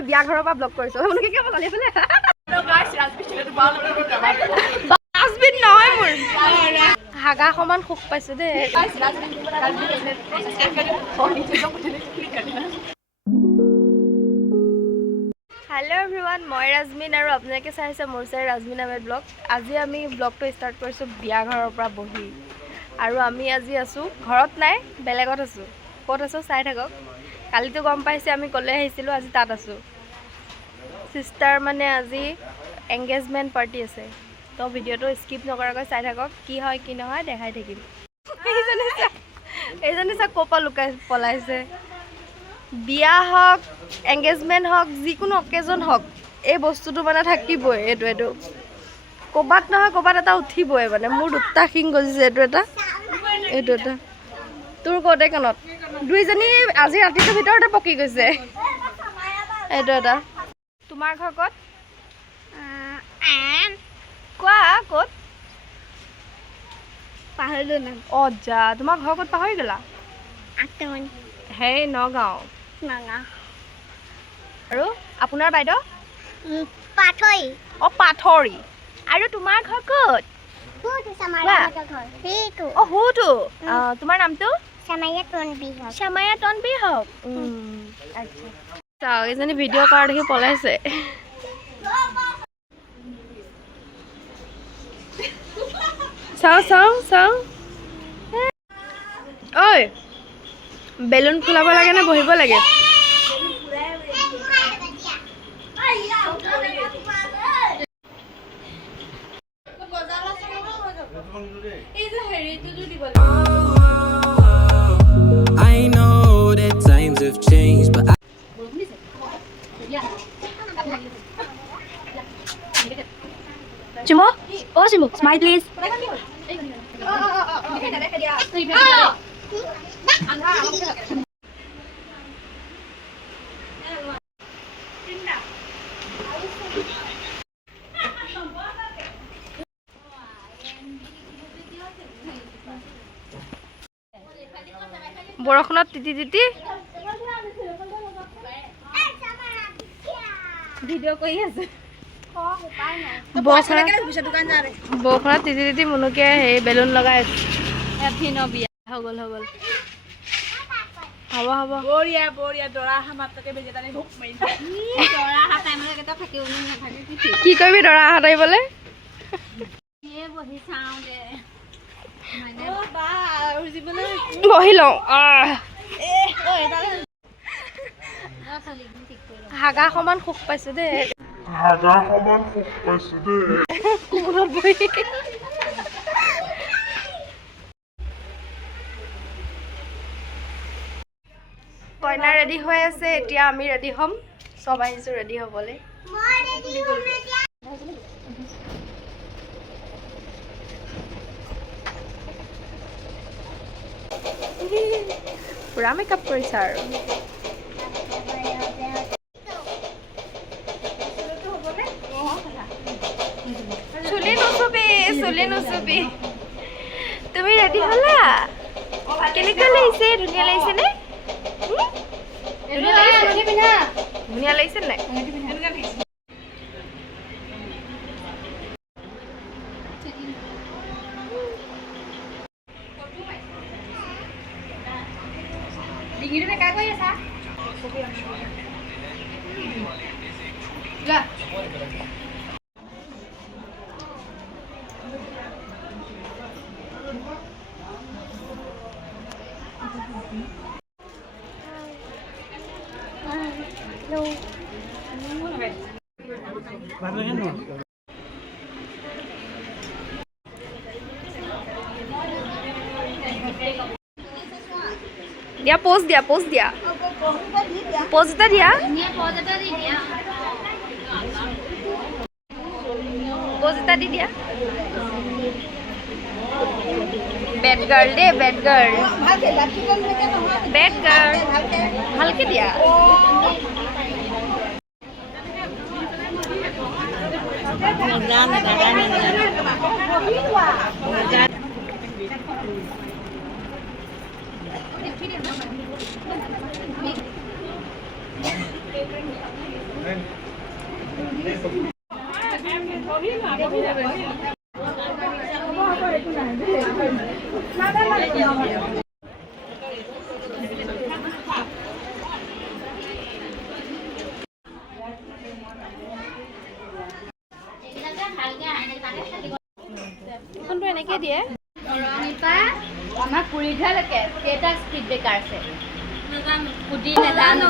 আমি বিয়া ঘৰৰ পৰা ব্লগ কৰিছো মানে কি বলালি ফেলে ডাষ্টবিন নহয় মোৰ হাগা সমান সুখ পাইছো দেই हेलो एवरीवन मैं राजमीन और आपलोके चाइছে मोर चाइ राजमीन आमेर ब्लग आज आमी ब्लगটো स्टार्ट কৰিছো বিয়া ঘৰৰ পৰা বহি আৰু আমি আজি আছো ঘৰত নাই বেলেগত আছো ক'ত আছো চাই থাকক কালিতো গম পাইছে আমি কলে আহিছিলো আজি তাত আছো সিস্টাৰ মানে আজি এনগেজমেন্ট পাৰ্টি আছে তো ভিডিওটো স্কিপ নকৰাকৈ চাই থাকক কি হয় কি নহয় দেখাই থাকিম এইজনী সা কোপা লুকাই পলাইছে বিয়া হক এনগেজমেন্ট হক যিকোনো অকেজন হক এই বস্তুটো মানে থাকিবই এটো কোবাত নহয় কোবাত এটা উঠিবই মানে মোৰ দুটা খিং গজিছে এটো এটা তোৰ কোতে কনত দুইজনী আজি ৰাতিটোৰ ভিতৰতে পকি গৈছে এটো এটা তোমাৰ ঘৰ কত কোৱা কত পাহৰিলো না অ যা তোমাৰ ঘৰ কত পাহৰি গলা আটমান হে নগাঁও আৰু আপোনাৰ বাইদেউ পাঠৰি অ পাঠৰি আৰু তোমাৰ ঘৰ ক'ত হুটো সামায়াৰ ঘৰ হেটো অ হুটো তোমাৰ নামটো সামায়া তনবি হক আচ্ছা চাও এজনী ভিডিও কৰা দেখি পলাইছে চাও ঐ বেলুন ফুলাব লাগে না বহিব লাগে I know that times have changed, but Chimo oh Chimo smile please বৰখনত তিতি ভিডিও কৰি আছে বৰখনত তিতি মুনুকে সেই বেলুন লগাই হ্যাপি নো বিয়া হৈ গল হ'ব বৰিয়া দৰা হামাতকে বেজেতানি ভুক মাৰি দৰা হা টাইমলে কেটা থাকিও নাথাকে কি কৰিবি দৰা হা টাইমলে এ বহি চাও দে মানে ও বা উজিবলে বহি লও এ ও এডালে হাগা সমান সুখ পাইছো দে কোমৰত বহি কইনা ৰেডি হৈ আছে এতিয়া আমি ৰেডি হম সব আহিছো ৰেডি হ'বলে পুৰা মেকআপ কৰিছা আৰু চুলি নুচুবি তুমি ৰেডি হলা কেনেকুৱা লাগিছে ধুনীয়া লাগিছে নে ধুনীয়া লাগিছে নাই ডিঙিটো কা কৰি আছা দিয়া পোজ দিয়া পোজ এটা দিয়া পোজ এটা দি দিয়া বেড গার্ল দে বেড গার্ল ভালকে দিয়া কোনটো এনেকৈ দিয়ে আমাৰ পুৰীধালৈকে কেইটা স্পীড ব্ৰেকাৰ আছে কুটি নাজানো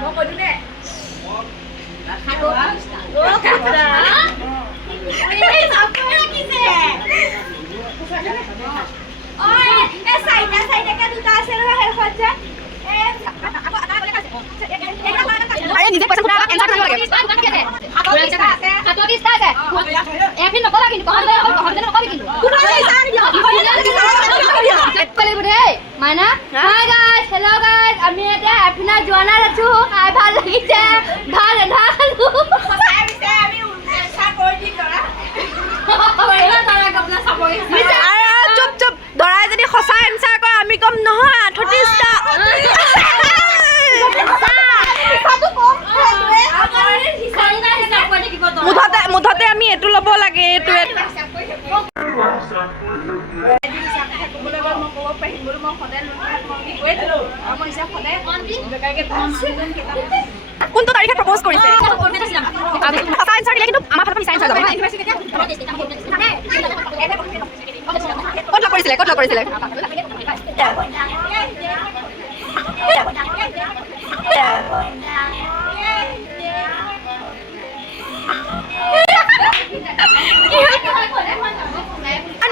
মই কৈ দিওঁ দে নিজে পইচা ফুটা এনচাৰ কৰিব লাগে মাইনা হাই গাইজ হেল্ল' গাইজ আমি এতিয়া এফিনাৰ জোৱানাত আছো খাই ভাল লাগিছে ভাল ৰন্ধা খালো চুপ চুপ দৰাই যদি সঁচা এনচাৰ কৰে আমি কম নহয় 38টা মুঠতে আমি এইটো ল'ব লাগে এইটো কোনটো তাৰিখে প্ৰপ'জ কৰিছে সঁচা এনচাৰ দিলে কিন্তু আমাৰ ফালৰ মিছা এনচাৰ যাব ক'ত লগ কৰিছিলে ক'ত লগ কৰিছিলে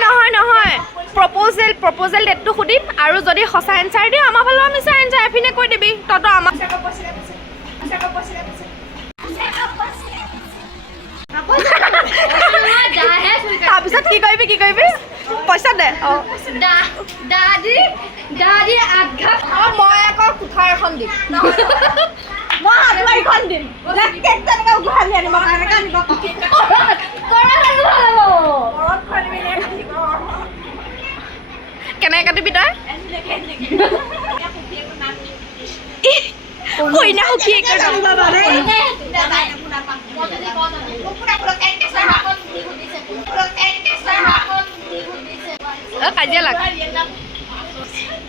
নহয় নহয় প্ৰপ'জেল ডেটটো সুধিম আৰু যদি সঁচা এনচাৰ দিয়ে আমাৰ ফালৰ মিছা এনচাৰ এপিনে কৈ দিবি তহঁতৰ আমাক তাৰপিছত কি কৰিবি পইচা দে দাদি আধা মই আকৌ কুঠাৰ এখন দিম কেনেকে কাটিবি তই কইনা সুখী কাজিয়া লাগ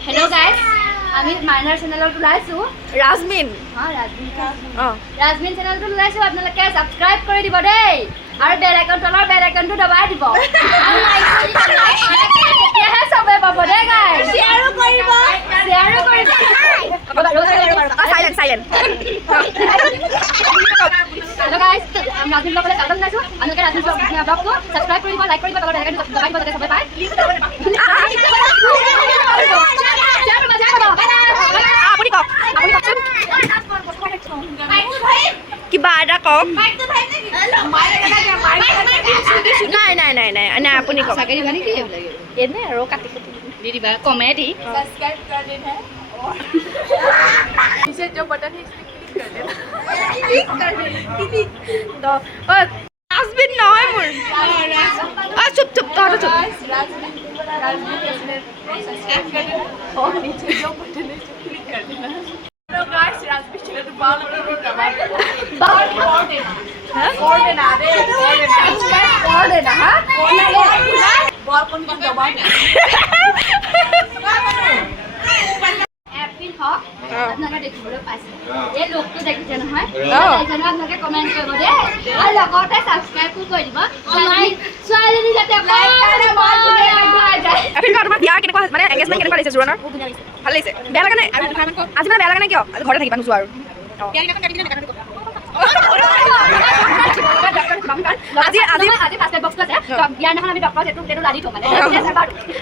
হেল্ল' গাইজ আমি মাইনাৰ চেনেলত ওলাইছোঁ ৰাজমিন ৰাজমিন চেনেলটো ওলাইছোঁ আপোনালোকে ছাবস্ক্ৰাইব কৰি দিব দেই আৰু বেল আইকনটো দবাই দিব তেতিয়াহে চবে পাব দেই গাইজ শ্বেয়াৰো কৰিব চাইলেণ্ট হেল্ল' গাইজ আমি ৰাজমিন ব্লগলৈ স্বাগতম জনাইছোঁ আপোনালোকে ৰাজমিন ব্লগটো ছাবস্ক্ৰাইব কৰিব লাইক কৰিব তলত বেল আইকনটো দবাই দিব যাতে চবে পায় আপুনি কওক কিবা এটা কওক নাই আপুনি কওক এনে আৰু কাটি দি দিবা কমেডি ডাষ্টবিন নহয় মোৰ চুপ তহঁতৰ চুপ আপোনালোকে দেখিবলৈ পাইছে এই লোকটো দেখিছে নহয় আপোনালোকে কমেণ্ট কৰিব দেই আৰু লগতে ছাবস্ক্ৰাইবো কৰি দিব ছোৱালীজনী যাতে তোমাৰ বিয়া কেনেকুৱা মানে এংগেজমেণ্ট কেনেকুৱা লাগিছে জোৰোণৰ ভাল লাগিছে বেয়া লগা নাই আজি মানে বেয়া লগা নাই কিয় ঘৰতে থাকিবা নোযোৱা আৰু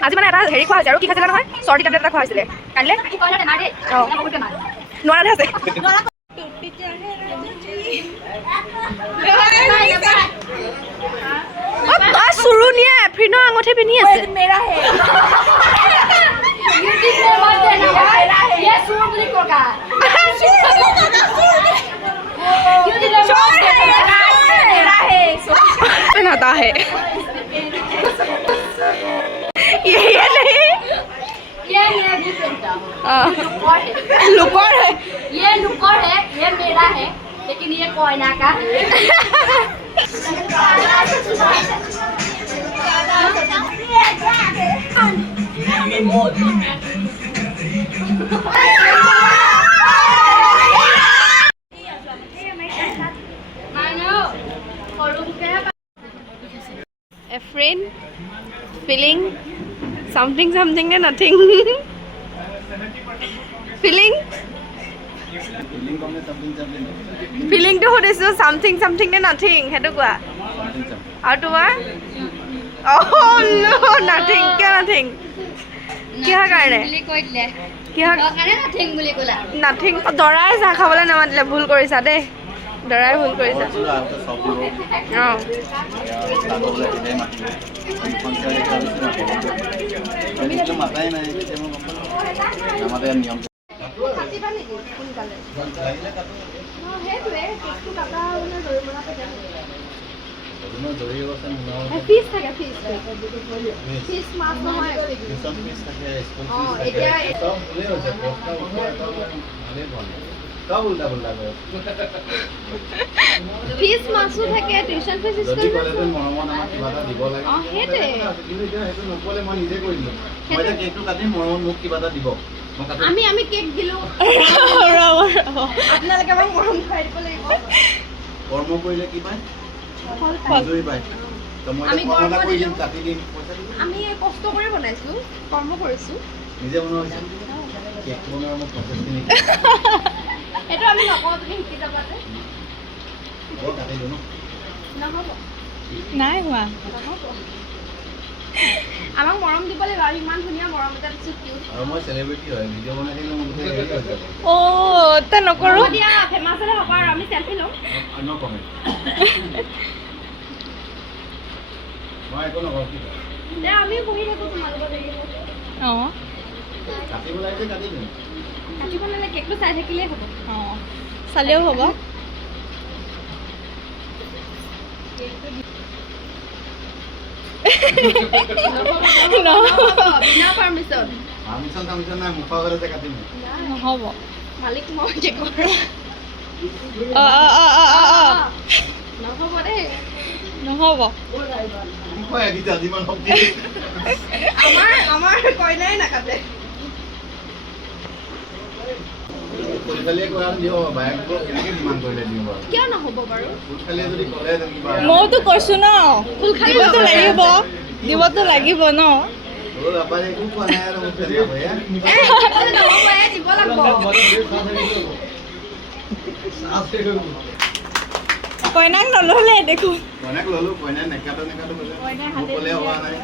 আজি মানে এটা হেৰি খোৱা হৈছে আৰু কি খাইছিলে নহয় চৰ্দি টেবলেট এটা খোৱা হৈছিলে কাইলৈ নোৱাৰাতে আছে চুৰুনিয়ে এফ্ৰিনৰ আঙুঠি পিন্ধি আছে आता है ये नहीं बनता हो हाँ। लुकोर है लुकोर है ये लुकोर है ये मेरा है लेकिन ये कोयना का है मानो करूँ क्या A friend feeling something something নে nothing feeling feeling টো সুধিছো something something নে nothing সেইটো কোৱা আৰু তোমাৰ oh no nothing কিয় nothing কিহৰ কাৰণে বুলি কৈ দিলে কিহৰ কাৰণে নাথিং বুলি ক'লা nothing দৰাই চাহ খাবলৈ নামাতিলে ভুল কৰিছা দেই দৰাই ভুল কৰিছা অঁ ফিজ থাকে ফিজ ফিজ মাছ নহয় ফিজ মাছো থাকে টিউচন ফিজ স্কুল অঁ সেইটোৱে আমি কেক দিলোঁ আপোনালোকে আমাক মৰম খুৱাই দিব লাগিব কৰ্ম কৰিলে কি পায় ফল মজুৰি পায় তো মই আমি কৰ্ম কৰ্ম কৰি দিম দিলোঁ। কাটি দিম পইচা দিম আমি কষ্ট কৰি বনাইছোঁ কৰ্ম কৰিছোঁ নিজে বনোৱা কেক বনোৱাৰ মোৰ প্ৰচেছখিনি সেইটো আমি নকওঁ তুমি শিকি যাবা যে হ'ব কাটি দিওঁ ন নহ'ব নাই হোৱা আমাক মৰম দিব লাগিব আৰু ইমান ধুনীয়া মৰম এটা দিছোঁ কিয় আৰু মই চেলিব্ৰিটি হয় ভিডিঅ' বনাই থাকিলে মোৰ গোটেই হেৰি হৈ যাব অ' তে নকৰোঁ দিয়া ফেমাছ হ'লে হ'ব আৰু আমি চেল্ফি ল'ম ন কমেণ্ট মই একো নকওঁ কি কয়? দে আমি বহি থাকোঁ তোমালোকৰ দেৰি অঁ কাটিব লাগিলে কাটি দিম কাটিব নালাগে কেকটো চাই থাকিলেই হ'ব অঁ চালেও হ'ব বিনা পাৰ্মিশ্যন পাৰ্মিশ্যন চাৰ্মিশ্যন নাই মুখৰ আগতে কাটিম নহ'ব মালিক মই কেকৰ নহ'ব দেই নহ'ব মই এদিন যিমান হওক আমাৰ কইনাই নাকাটে ফুলকালিয়ে কোৱা দিওঁ বায়েকবোৰক কেনেকৈ ডিমাণ্ড কৰিলে দিওঁ বাৰু কিয় নহ'ব বাৰু ফুলকালিয়ে যদি ক'লে কিবা মইতো কৈছোঁ ন দিবতো লাগিব দিবতো লাগিব ন বাপাৰে একো কোৱা নাই আৰু মোক তেনেকুৱা নহ'ব দিব লাগিব কইনাক নল'লে দেখোন কইনাক ল'লো কইনাক নেকাটো কৈছে মোক ক'লে হোৱা নাই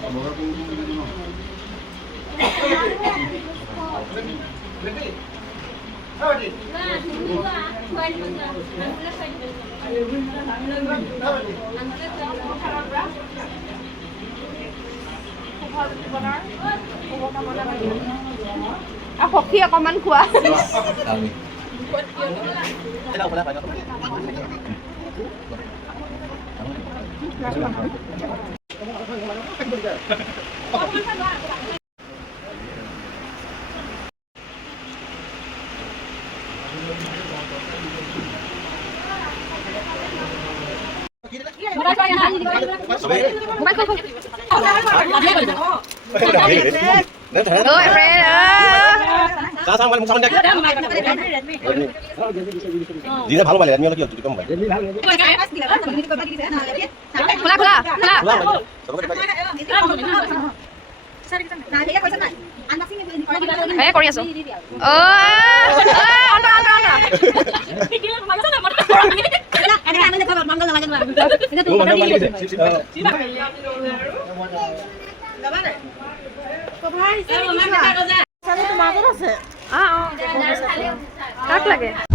খবৰ কোন কোন দিলে ন আৰু সখী অকণমান খোৱা যিনে ভাল পালে আমি অলপ কি কম পালে খোলা খোলা কৰি আছো কাক লাগে